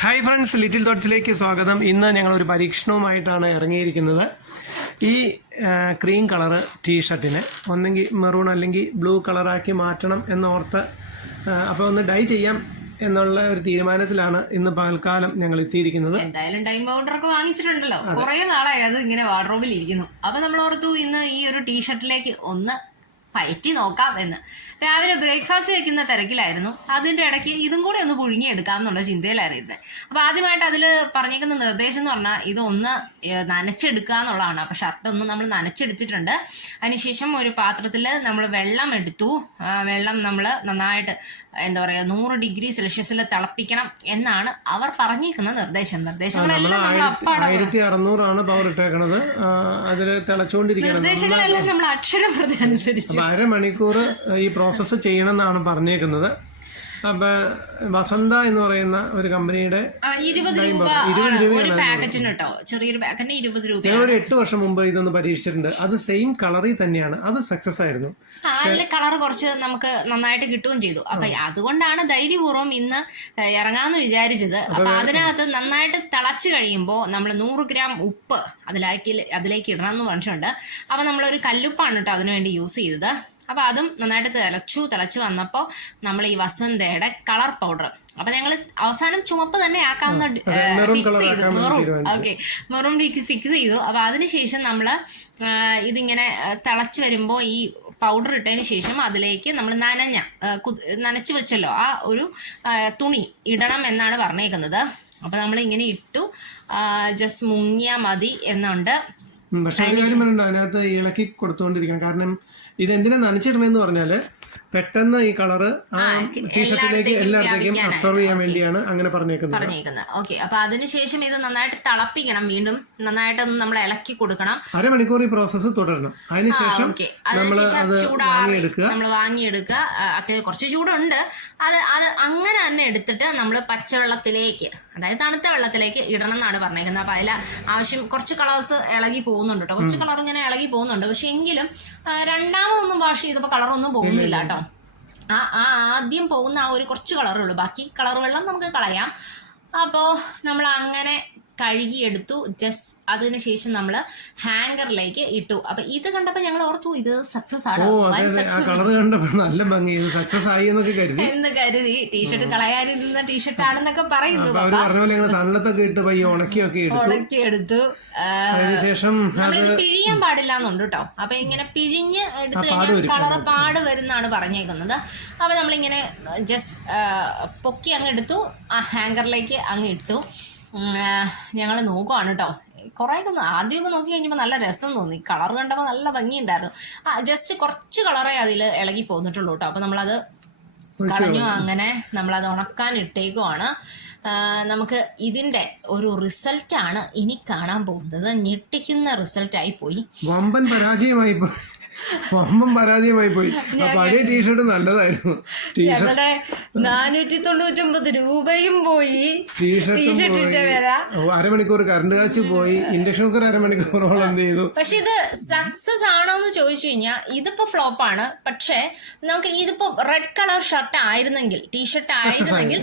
Hi friends little തോട്ട്സിലേക്ക് സ്വാഗതം. ഇന്ന് ഞങ്ങൾ ഒരു പരീക്ഷണവുമായിട്ടാണ് ഇറങ്ങിയിരിക്കുന്നത്. ഈ ക്രീം കളറ് ടീഷർട്ടിനെ ഒന്നെങ്കിൽ മെറൂൺ അല്ലെങ്കിൽ ബ്ലൂ കളറാക്കി മാറ്റണം എന്നോർത്ത് അപ്പോൾ ഒന്ന് ഡൈ ചെയ്യാം എന്നുള്ള ഒരു തീരുമാനത്തിലാണ് ഇന്ന് പകൽക്കാലം ഞങ്ങൾ എത്തിയിരിക്കുന്നത്. എന്തായാലും ടൈം പൗഡർ ഒക്കെ വാങ്ങിച്ചിട്ടുണ്ടല്ലോ. കുറെ നാളായി അത് ഇങ്ങനെ വാർഡ്രോബിൽ ഇരിക്കുന്നു. അപ്പൊ നമ്മൾ ഓർത്തു ഇന്ന് ഈ ഒരു ടീഷർട്ടിലേക്ക് ഒന്ന് പയറ്റി നോക്കാം എന്ന്. രാവിലെ ബ്രേക്ക്ഫാസ്റ്റ് കഴിക്കുന്ന തിരക്കിലായിരുന്നു. അതിന്റെ ഇടയ്ക്ക് ഇതും കൂടി ഒന്ന് പുഴുങ്ങിയെടുക്കാം എന്നുള്ള ചിന്തയിലായിരുന്നു. ഇരുന്നത് അപ്പൊ ആദ്യമായിട്ട് അതിൽ പറഞ്ഞേക്കുന്ന നിർദ്ദേശം എന്ന് പറഞ്ഞാൽ ഇതൊന്ന് നനച്ചെടുക്കുക എന്നുള്ളതാണ്. അപ്പൊ ഷർട്ട് ഒന്ന് നമ്മൾ നനച്ചെടുത്തിട്ടുണ്ട്. അതിനുശേഷം ഒരു പാത്രത്തിൽ നമ്മൾ വെള്ളം എടുത്തു. വെള്ളം നമ്മൾ നന്നായിട്ട് എന്താ പറയുക നൂറ് ഡിഗ്രി സെൽഷ്യസിൽ തിളപ്പിക്കണം എന്നാണ് അവർ പറഞ്ഞേക്കുന്ന നിർദ്ദേശം. നിർദ്ദേശങ്ങളെല്ലാം നമ്മൾ ആയിരത്തി അറുന്നൂറാണ് പവർ ഇട്ടേക്കണത്. അതിൽ തിളച്ചുകൊണ്ടിരിക്കുകയാണ് നിർദ്ദേശങ്ങളെല്ലാം നമ്മൾ അക്ഷരപ്രതി അനുസരിച്ച്. അപ്പോൾ അരമണിക്കൂർ ഈ പ്രോസസ്സ് ചെയ്യണമെന്നാണ് പറഞ്ഞേക്കുന്നത്. അപ്പോൾ വസന്ത എന്ന് പറയുന്ന ഒരു കമ്പനിയുടെ ഇരുപത് രൂപ. ഇരുപത് ആണ് രൂപയാണ് ഒരു പാക്കറ്റിന് കേട്ടോ ചെറിയൊരു പാക്കറ്റിന് ഇരുപത് രൂപ ഞങ്ങൾ ഒരു എട്ട് വർഷം മുമ്പ് ഇതൊന്ന് പരീക്ഷിച്ചിട്ടുണ്ട്. അത് സെയിം കളറിൽ തന്നെയാണ്. അത് സക്സസ് ആയിരുന്നു. അതിൽ കളർ കുറച്ച് നമുക്ക് നന്നായിട്ട് കിട്ടുകയും ചെയ്തു. അപ്പൊ അതുകൊണ്ടാണ് ധൈര്യപൂർവം ഇന്ന് ഇറങ്ങാന്ന് വിചാരിച്ചത്. അപ്പൊ അതിനകത്ത് നന്നായിട്ട് തിളച്ചു കഴിയുമ്പോൾ നമ്മൾ നൂറ് ഗ്രാം ഉപ്പ് അതിലേക്ക് അതിലേക്ക് ഇടണം എന്ന് പറഞ്ഞിട്ടുണ്ട്. അപ്പൊ നമ്മളൊരു കല്ലുപ്പാണ് കേട്ടോ അതിനുവേണ്ടി യൂസ് ചെയ്തത്. അപ്പൊ അതും നന്നായിട്ട് തിളച്ചു തിളച്ചു വന്നപ്പോ നമ്മൾ ഈ വസന്തയുടെ കളർ പൗഡർ. അപ്പൊ ഞങ്ങൾ അവസാനം ചുമപ്പ് തന്നെ ആക്കാവുന്ന ഫിക്സ് ചെയ്തു. മെറൂൺ. ഓക്കെ. മെറൂൺ ഫിക്സ് ചെയ്തു. അപ്പൊ അതിനുശേഷം നമ്മൾ ഇതിങ്ങനെ തിളച്ചു വരുമ്പോ വരുമ്പോൾ ഈ പൗഡർ ഇട്ടതിന് ശേഷം അതിലേക്ക് നമ്മൾ നനഞ്ഞ നനച്ചു വെച്ചല്ലോ ആ ഒരു തുണി ഇടണം എന്നാണ് പറഞ്ഞേക്കുന്നത്. അപ്പൊ നമ്മൾ ഇങ്ങനെ ഇട്ടു ജസ്റ്റ് മുങ്ങിയാ മതി എന്നുണ്ട്. പക്ഷെ ഒരു കാര്യം പറയുന്നുണ്ട് അതിനകത്ത് ഇളക്കി കൊടുത്തുകൊണ്ടിരിക്കണം കാരണം ഇത് എന്തിനാ നനച്ചിടണെന്ന് പറഞ്ഞാൽ പെട്ടെന്ന് ഈ കളറ് ആ ടീഷർട്ടിലേക്ക് എല്ലായിടത്തേക്കും അബ്സോർവ് ചെയ്യാൻ വേണ്ടിയാണ് അങ്ങനെ പറഞ്ഞേക്കുന്നത്. പറഞ്ഞേക്കുന്നത്. ഓക്കെ അപ്പൊ അതിനുശേഷം ഇത് നന്നായിട്ട് തിളപ്പിക്കണം. വീണ്ടും നന്നായിട്ട് നമ്മൾ ഇളക്കി കൊടുക്കണം. അരമണിക്കൂർ ഈ പ്രോസസ്സ് തുടരണം. അതിനുശേഷം നമ്മൾ അത് വാങ്ങിയെടുക്കുക. നമ്മൾ വാങ്ങിയെടുക്കുക. അത്യാവശ്യം കുറച്ച് ചൂടുണ്ട്. അത് അത് അങ്ങനെ തന്നെ എടുത്തിട്ട് നമ്മൾ പച്ചവെള്ളത്തിലേക്ക് അതായത് തണുത്ത വെള്ളത്തിലേക്ക് ഇടണം എന്നാണ് പറഞ്ഞേക്കുന്നത് അപ്പൊ അതിൽ ആവശ്യം കുറച്ച് കളേഴ്സ് ഇളകി പോകുന്നുണ്ട് കേട്ടോ കുറച്ച് കളർ ഇങ്ങനെ ഇളകി പോകുന്നുണ്ട്. പക്ഷെ എങ്കിലും രണ്ടാമതൊന്നും വാഷ് ചെയ്തപ്പോൾ കളറൊന്നും പോകുന്നില്ല കേട്ടോ ആ ആ ആദ്യം പോകുന്ന ആ ഒരു കുറച്ച് കളറേ ഉള്ളൂ. ബാക്കി കളർ വെള്ളം നമുക്ക് കളയാം. അപ്പോൾ നമ്മൾ അങ്ങനെ കഴുകിയെടുത്തു. ജസ്റ്റ് അതിനുശേഷം നമ്മൾ ഹാങ്കറിലേക്ക് ഇട്ടു. അപ്പൊ ഇത് കണ്ടപ്പോ ഞങ്ങൾ ഓർത്തു ഇത് സക്സസ് ആണ്. കളർ കണ്ടപ്പോ നല്ല ഭംഗി. സക്സസ് ആയി എന്നൊക്കെ കരുതി. എന്ന് കരുതി. ടീഷർട്ട് കളയാനിരുന്ന ടീഷർട്ട് ആണെന്നൊക്കെ പറയുന്നു തണലത്തൊക്കെ ഇട്ട് പയ്യെ ഉണക്കിയൊക്കെ എടുത്തു. ഉണക്കി എടുത്തു ആ, അതിനുശേഷം പിഴിയാൻ പാടില്ല എന്നുണ്ട് കേട്ടോ. അപ്പൊ ഇങ്ങനെ പിഴിഞ്ഞ് എടുത്തു കഴിഞ്ഞാൽ കളർ പാട് വരുന്നാണ് പറഞ്ഞേക്കുന്നത്. അപ്പൊ നമ്മളിങ്ങനെ ജസ്റ്റ് പൊക്കി അങ്ങ് എടുത്തു. ആ ഹാങ്കറിലേക്ക് അങ്ങ് ഇട്ടു. ഞങ്ങൾ നോക്കുവാണ് കേട്ടോ കുറേയൊക്കെ ഒക്കെ ആദ്യമൊക്കെ നോക്കി കഴിഞ്ഞപ്പോൾ നല്ല രസം തോന്നി. കളർ കണ്ടപ്പോൾ നല്ല ഭംഗിയുണ്ടായിരുന്നു. ആ ജസ്റ്റ് കുറച്ച് കളറേ അതിൽ ഇളകി പോന്നിട്ടുള്ളൂ കേട്ടോ അപ്പൊ നമ്മളത് കളഞ്ഞു അങ്ങനെ നമ്മളത് ഉണക്കാൻ ഇട്ടേക്കുവാണ്. നമുക്ക് ഇതിന്റെ ഒരു റിസൾട്ട് ആണ് ഇനി കാണാൻ പോകുന്നത്. ഞെട്ടിക്കുന്ന റിസൾട്ട് ആയി പോയി. വമ്പൻ പരാജയമായി പോയി വമ്പൻ പരാജയമായി പോയി. പഴയ ടീഷർട്ട് നല്ലതായിരുന്നു. ഞങ്ങളുടെ നാനൂറ്റി തൊണ്ണൂറ്റൊമ്പത് രൂപയും പോയി. ടീഷർട്ടിന്റെ വില. അരമണിക്കൂർ കറണ്ട് കാശ് പോയി. ഇൻഡക്ഷൻ കുക്കർ അരമണിക്കൂറോളം എന്ത് ചെയ്തു? പക്ഷെ ഇത് സക്സസ് ആണോ എന്ന് ചോദിച്ചു കഴിഞ്ഞാൽ ഇതിപ്പോ ഫ്ലോപ്പ് ആണ്. പക്ഷെ നമുക്ക് ഇതിപ്പോ റെഡ് കളർ ഷർട്ട് ആയിരുന്നെങ്കിൽ ടീഷർട്ട് ആയിരുന്നെങ്കിൽ